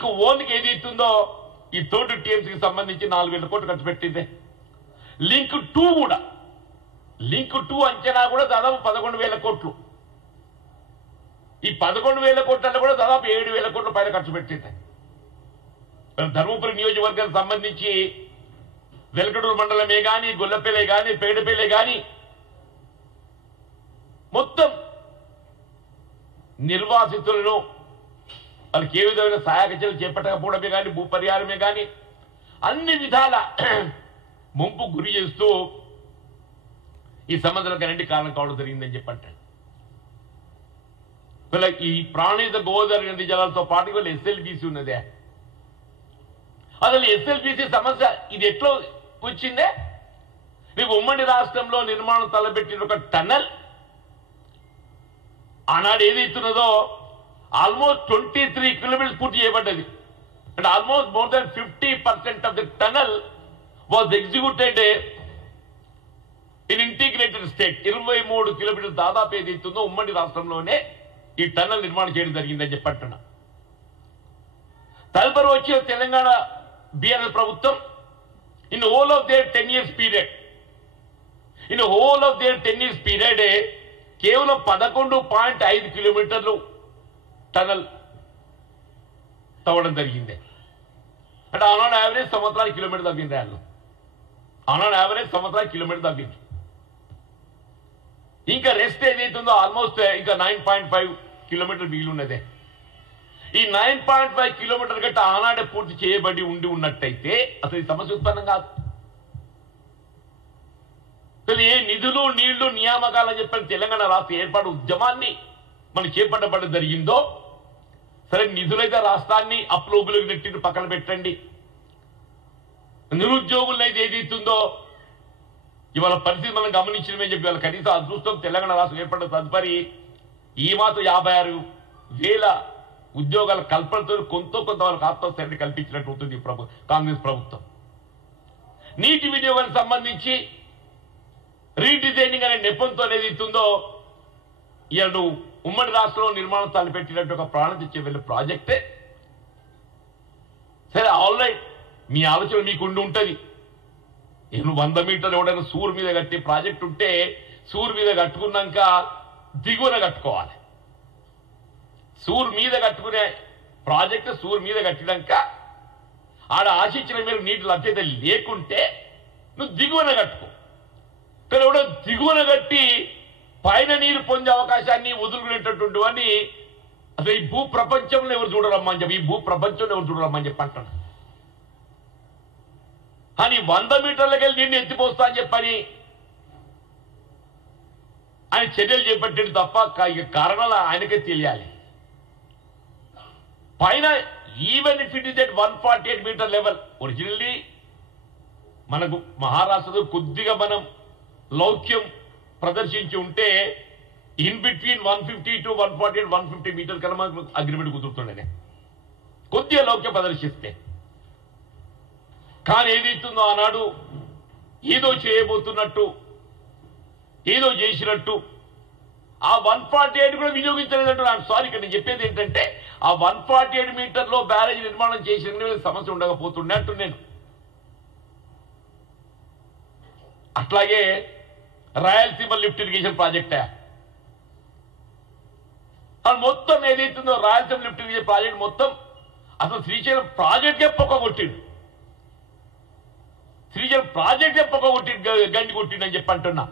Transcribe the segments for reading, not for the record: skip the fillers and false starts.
Link 1కి ఏదైతుందో ఈ థర్డ్ టీఎంసీకి సంబంధించి 4,000 కోట్లు ఖర్చు పెట్టింది. లింక్ 2 కూడా, లింక్ 2 అంచనా కూడా దాదాపు 11,000 కోట్లు. ఈ 11,000 కోట్లలో కూడా దాదాపు 7,000 కోట్ల పైన ఖర్చు పెట్టింది. ధర్మపురి నియోజకవర్గానికి సంబంధించి వెలకడూరు మండలమే కానీ, గొల్లపల్లి కానీ, పేడపల్లి కానీ మొత్తం నిర్వాసితులను వాళ్ళకి ఏ విధమైన సహాయక చర్యలు చేపట్టకపోవడమే కానీ, భూ పరిహారమే కానీ అన్ని విధాల ముంపు గురి చేస్తూ ఈ సమస్యలకు అన్నింటి కారణం కావడం జరిగిందని చెప్పంటారు. ఈ ప్రాణిత గోదావరి నది జలాలతో పాటు వీళ్ళు ఎస్ఎల్బీసీ ఉన్నదే. అసలు ఎస్ఎల్బీసీ సమస్య ఇది ఎట్లా వచ్చిందే? మీకు ఉమ్మడి రాష్ట్రంలో నిర్మాణం తలపెట్టిన ఒక టన్నల్ ఆనాడు ఏదైతున్నదో ఆల్మోస్ట్ 23 కిలోమీటర్స్ పూర్తి చేయబడ్డది. And almost more than 50% of the tunnel was executed in integrated state. 23 kilometres దాదాపు ఏదైతుందో ఉమ్మడి రాష్ట్రంలోనే ఈ టన్నల్ నిర్మాణం చేయడం జరిగిందని చెప్పంటున్నా. తదుపరి వచ్చే తెలంగాణ బీఆర్ఎస్ ప్రభుత్వం in whole of their 10 years period, in whole of their 10 years period కేవలం 11.5 కిలోమీటర్లు టనల్ తవ్వడం జరిగింది. అంటే ఆనాడు యావరేజ్ సంవత్సరానికి కిలోమీటర్ తగ్గింది. వాళ్ళు ఆనాడు యావరేజ్ సంవత్సరానికి కిలోమీటర్ తగ్గింది. ఇంకా రెస్ట్ ఏదైతుందో ఆల్మోస్ట్ ఇంకా 9.5 కిలోమీటర్ మిగిలి ఉన్నదే. ఈ 9.5 కిలోమీటర్ గట్ట ఆనాడే పూర్తి చేయబడి ఉన్నట్టయితే అసలు ఈ సమస్య ఉత్పన్నం కాదు. ఏ నిధులు నీళ్లు నియామకాలని చెప్పని తెలంగాణ రాష్ట్ర ఏర్పాటు ఉద్యమాన్ని మనం చేపట్టబడి జరిగిందో, సరే నిధులైతే రాష్ట్రాన్ని అప్లోబులకు నెట్టి పక్కన పెట్టండి. నిరుద్యోగులైతే ఏదైతుందో ఇవాళ పరిస్థితి మనం గమనించడమే చెప్పి వాళ్ళ కనీసం అదృష్టం తెలంగాణ రాష్ట్రం ఏర్పడిన తదుపరి ఈ మాత్రం 56,000 ఉద్యోగాల కల్పనతో కొంత వాళ్ళకి ఆత్మస్థైర్యాన్ని కల్పించినట్టు ఉంటుంది కాంగ్రెస్ ప్రభుత్వం. నీటి వినియోగానికి సంబంధించి రీడిజైనింగ్ అనే నెపంతో అనేది ఇస్తుందో ఇవాళ ఉమ్మడి రాష్ట్రంలో నిర్మాణం తలపెట్టినట్టు ఒక ప్రాణం తెచ్చే వెళ్ళే ప్రాజెక్టే. సరే ఆల్రైట్, మీ ఆలోచన మీకు ఉంటుంది. నేను 100 మీటర్లు ఎవడైనా సూర్ మీద కట్టే ప్రాజెక్ట్ ఉంటే సూర్ మీద కట్టుకున్నాక దిగువన కట్టుకోవాలి. సూర్ మీద కట్టుకునే ప్రాజెక్టు సూర్ మీద కట్టినాక ఆడ ఆశించిన మేరకు నీటి లభ్యత లేకుంటే నువ్వు దిగువన కట్టుకో. కానీ ఎవడో దిగువన కట్టి పైన నీరు పొందే అవకాశాన్ని వదులుకునేటటువంటి అని అసలు ఈ భూ ప్రపంచంలో ఎవరు చూడరమ్మని చెప్పి, ఈ భూ ప్రపంచంలో ఎవరు చూడరమ్మని చెప్పి అంటాను. కానీ 100 మీటర్లకి వెళ్ళి నీటిని ఎత్తిపోస్తా అని చెప్పని ఆయన చర్యలు చేపట్టాడు తప్ప కారణాలు ఆయనకే తెలియాలి. పైన even if it is at 148 meter level, originally మనకు మహారాష్ట్రలో కొద్దిగా మనం లౌక్యం ప్రదర్శించి ఉంటే ఇన్ బిట్వీన్ 150 to 148, 150 మీటర్ కన్నా మనకు అగ్రిమెంట్ కుదురుతుండే కొద్దిగా లౌక్యం ప్రదర్శిస్తే. కానీ ఏదైతుందో ఆనాడు ఏదో చేయబోతున్నట్టు, ఏదో చేసినట్టు ఆ 148 కూడా వినియోగించలేదంటూ నాకు సారీ. ఇక్కడ నేను చెప్పేది ఏంటంటే ఆ 148 మీటర్లో బ్యారేజ్ నిర్మాణం చేసిన సమస్య ఉండకపోతుండే అంటూ నేను. అట్లాగే రాయలసీమ లిఫ్ట్ ఇరిగేషన్ ప్రాజెక్టే అది మొత్తం ఏదైతుందో రాయలసీమ లిఫ్ట్ ఇరిగేషన్ ప్రాజెక్ట్ మొత్తం అసలు శ్రీశైలం ప్రాజెక్టే పొక్క కొట్టిండు. శ్రీశైలం ప్రాజెక్టే పొక్క కొట్టిండు, గండి కొట్టిండు అని చెప్పి అంటున్నా.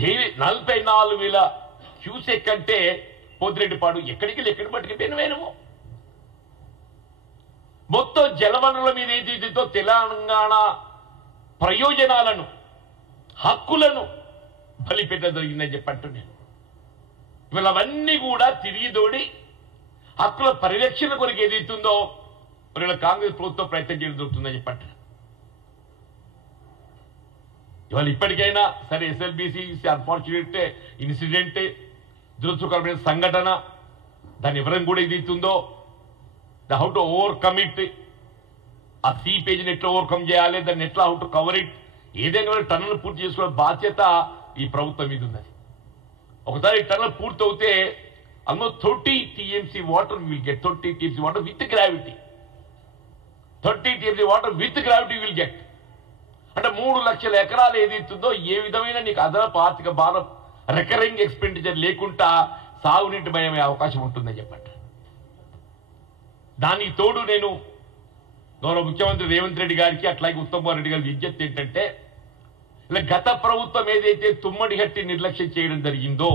44,000 క్యూసెక్ అంటే పోతిరెడ్డిపాడు ఎక్కడికి పట్టుకుపోయినవేమో. మొత్తం జలవనరుల మీద ఏదైతే తెలంగాణ ప్రయోజనాలను, హక్కులను బలిపెట్టడం జరిగిందని చెప్పంటున్నాను. ఇవాళ అవన్నీ కూడా తిరిగి దోడి హక్కుల పరిరక్షణ కొరకు ఏదైతుందో ఇవాళ కాంగ్రెస్ ప్రభుత్వం ప్రయత్నం చేయడం జరుగుతుందని చెప్పంటున్నాను. ఇవాళ ఇప్పటికైనా సరే ఎస్ఎల్బీసీ అన్ఫార్చునేట్ ఇన్సిడెంట్, దురదృష్టకరమైన సంఘటన, దాన్ని ఎవరైనా కూడా ఏదైతుందో హౌ టు ఓవర్కమ్ ఇట్, ఆ సీపేజ్ని ఎట్లా ఓవర్కమ్ చేయాలి, దాన్ని ఎట్లా హౌ టు కవర్ ఇట్, ఏదైనా టన్నులు పూర్తి చేసుకునే బాధ్యత ఈ ప్రభుత్వం మీద ఉన్నది. ఒకసారి ఈ టన్నులు పూర్తి అవుతే almost 30 TMC water we will get, 30 TMC water with gravity. 30 TMC water with gravity we will get. అంటే 3 లక్షల ఎకరాలు ఏదైతుందో ఏ విధమైన నీకు అదనపు ఆర్థిక భారం రికరింగ్ ఎక్స్పెండిచర్ లేకుండా సాగునీటి మయమే అవకాశం ఉంటుందని చెప్పండి. దానికి తోడు నేను గౌరవ ముఖ్యమంత్రి రేవంత్ రెడ్డి గారికి అట్లాగే ఉత్తమ్ కుమార్ రెడ్డి గారికి విజ్ఞప్తి ఏంటంటే, ఇలా గత ప్రభుత్వం ఏదైతే తుమ్మడి హట్టి నిర్లక్ష్యం చేయడం జరిగిందో